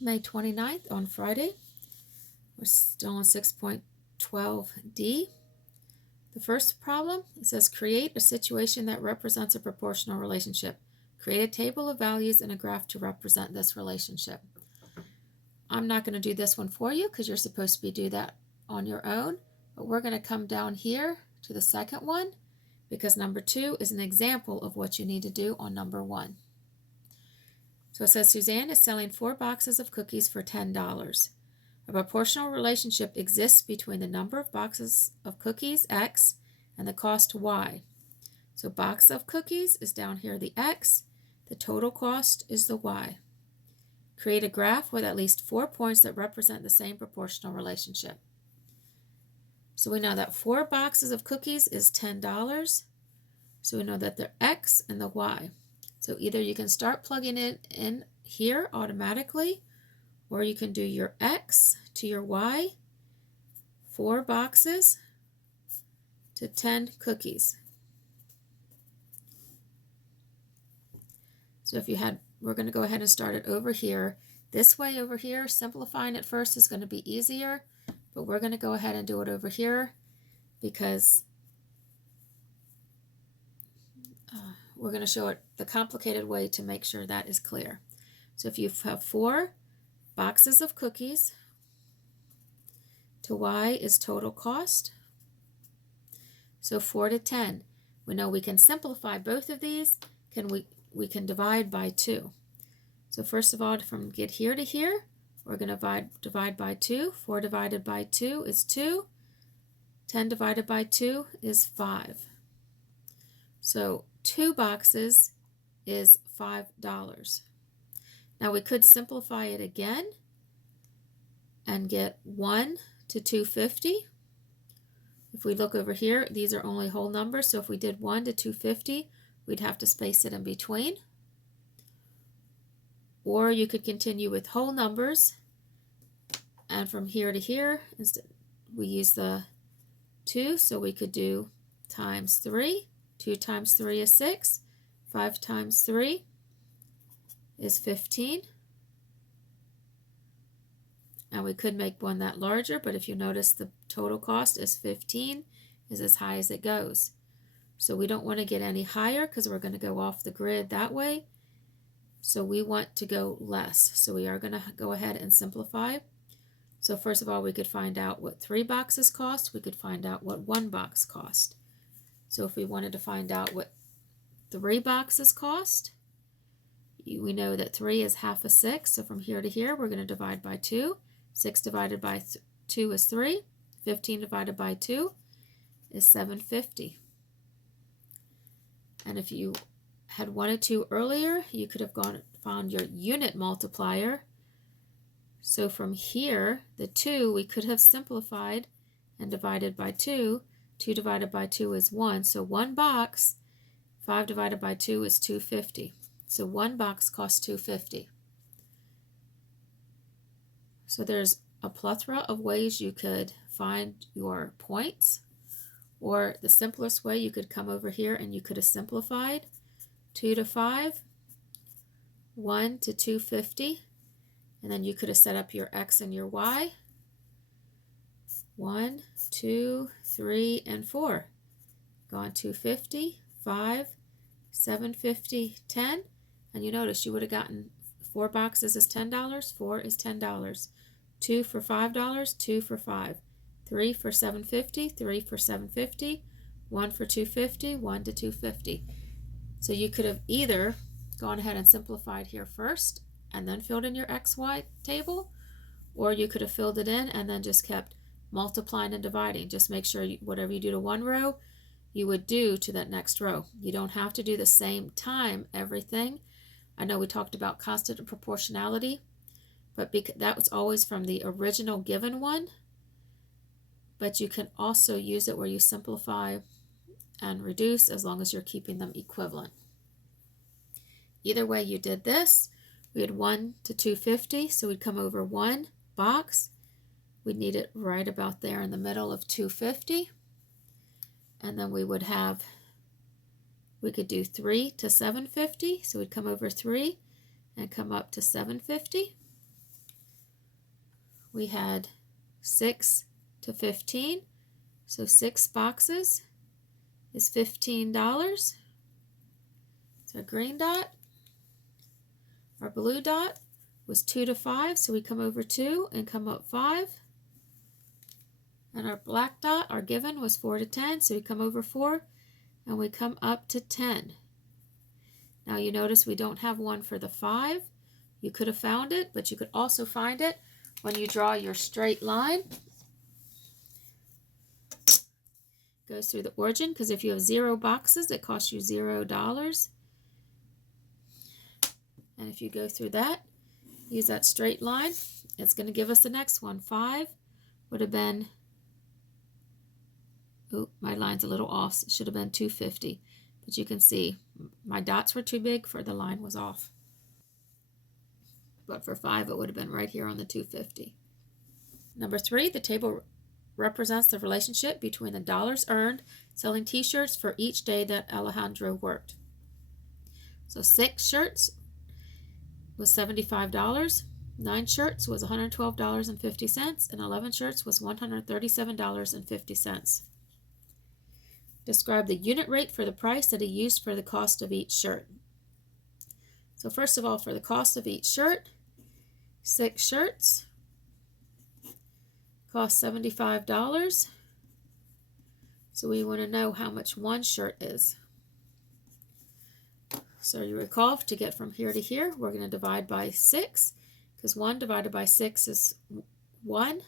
May 29th on Friday. We're still on 6.12D. The first problem, it says create a situation that represents a proportional relationship. Create a table of values and a graph to represent this relationship. I'm not going to do this one for you because you're supposed to do that on your own, but we're going to come down here to the second one because number 2 is an example of what you need to do on number 1. So it says Suzanne is selling 4 boxes of cookies for $10. A proportional relationship exists between the number of boxes of cookies, X, and the cost, Y. So box of cookies is down here, the X. The total cost is the Y. Create a graph with at least 4 points that represent the same proportional relationship. So we know that 4 boxes of cookies is $10. So we know that they're X and the Y. So either you can start plugging it in here automatically, or you can do your X to your Y, 4 boxes to 10 cookies. So if you had, we're going to go ahead and start it over here. This way over here, simplifying it first is going to be easier, but we're going to go ahead and do it over here because we're going to show it the complicated way to make sure that is clear. So if you have 4 boxes of cookies, to Y is total cost. So 4 to 10. We know we can simplify both of these. We can divide by 2. So first of all, from get here to here, we're going to divide by 2. 4 divided by 2 is 2. 10 divided by 2 is 5. So 2 boxes is $5. Now we could simplify it again and get 1 to 250. If we look over here, these are only whole numbers, so if we did 1 to 250, we'd have to space it in between. Or you could continue with whole numbers, and from here to here, we use the 2, so we could do times 3. 2 times 3 is 6. 5 times 3 is 15. And we could make one that larger, but if you notice the total cost is 15, is as high as it goes. So we don't want to get any higher because we're going to go off the grid that way. So we want to go less. So we are going to go ahead and simplify. So first of all, we could find out what 3 boxes cost. We could find out what 1 box cost. So if we wanted to find out what 3 boxes cost, we know that 3 is half of 6. So from here to here, we're going to divide by 2. 6 divided by 2 is 3. 15 divided by 2 is 750. And if you had wanted to earlier, you could have found your unit multiplier. So from here, the 2 we could have simplified and divided by 2. 2 divided by 2 is 1. So 1 box, 5 divided by 2 is 250. So 1 box costs $2.50. So there's a plethora of ways you could find your points, or the simplest way, you could come over here and you could have simplified 2 to 5, 1 to 250, and then you could have set up your X and your Y. 1, 2, 3, and 4. Gone 250, 5, 750, 10, and you notice you would have gotten 4 boxes is $10, 4 is $10. 2 for $5, 2 for 5. 3 for $7.50, 3 for $7.50. 1 for $2.50, 1 to $2.50. So you could have either gone ahead and simplified here first and then filled in your XY table, or you could have filled it in and then just kept multiplying and dividing. Just make sure whatever you do to one row, you would do to that next row. You don't have to do the same time everything. I know we talked about constant proportionality, but that was always from the original given one. But you can also use it where you simplify and reduce as long as you're keeping them equivalent. Either way you did this, we had 1 to 250, so we'd come over 1 box. We'd need it right about there in the middle of 250. And then we could do 3 to 750, so we'd come over 3 and come up to 750. we had 6 to 15. So 6 boxes is $15. So green dot. Our blue dot was 2 to 5, so we come over 2 and come up 5. And our black dot, our given, was 4 to 10, so we come over 4 and we come up to 10. Now you notice we don't have one for the 5. You could have found it, but you could also find it when you draw your straight line. Goes through the origin, because if you have 0 boxes, it costs you $0. And if you go through that, use that straight line, it's going to give us the next one. 5 would have been, oh, my line's a little off. It should have been 250. But you can see my dots were too big for the line was off. But for 5, it would have been right here on the 250. Number 3, the table represents the relationship between the dollars earned selling t-shirts for each day that Alejandro worked. So 6 shirts was $75, 9 shirts was $112.50, and 11 shirts was $137.50. Describe the unit rate for the price that he used for the cost of each shirt. So first of all, for the cost of each shirt, 6 shirts cost $75. So we want to know how much one shirt is. So you recall, to get from here to here, we're going to divide by 6, because 1 divided by 6 is 1.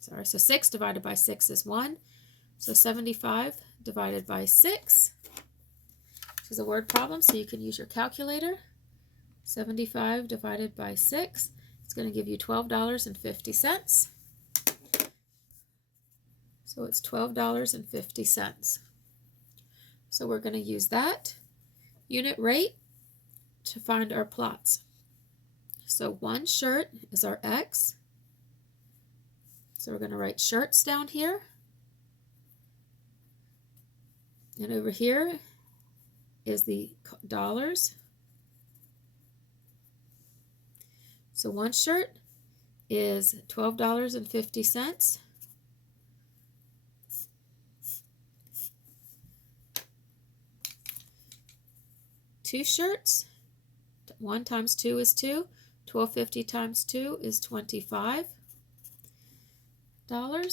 So 6 divided by 6 is 1. So 75 divided by 6. This is a word problem, so you can use your calculator. 75 divided by 6. It's going to give you $12.50. So it's $12.50. So we're going to use that unit rate to find our plots. So one shirt is our X. So we're going to write shirts down here. And over here is the dollars. So one shirt is $12.50. 2 shirts, 1 times 2 is 2, $12.50 times 2 is $25. So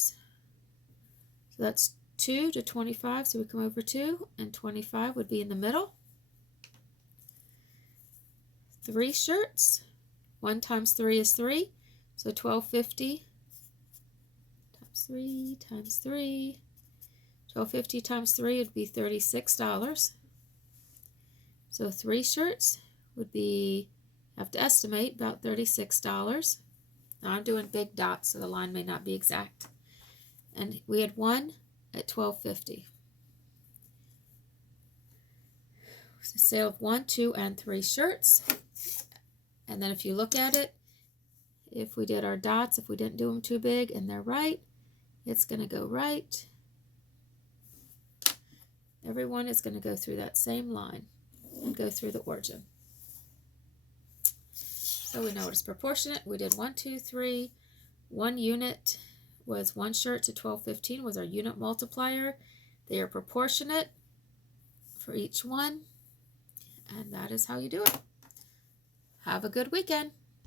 that's 2 to 25, so we come over 2, and 25 would be in the middle. 3 shirts, 1 times 3 is 3, so $12.50 times 3 times 3, $12.50 times 3 would be $36. So 3 shirts would be, I have to estimate, about $36. Now I'm doing big dots, so the line may not be exact. And we had 1 at $12.50. So sale of 1, 2, and 3 shirts. And then if you look at it, if we did our dots, if we didn't do them too big and they're right, it's going to go right. Everyone is going to go through that same line and go through the origin. So we know it's proportionate. We did 1, 2, 3. 1 unit was 1 shirt to $12.15 was our unit multiplier. They are proportionate for each one. And that is how you do it. Have a good weekend.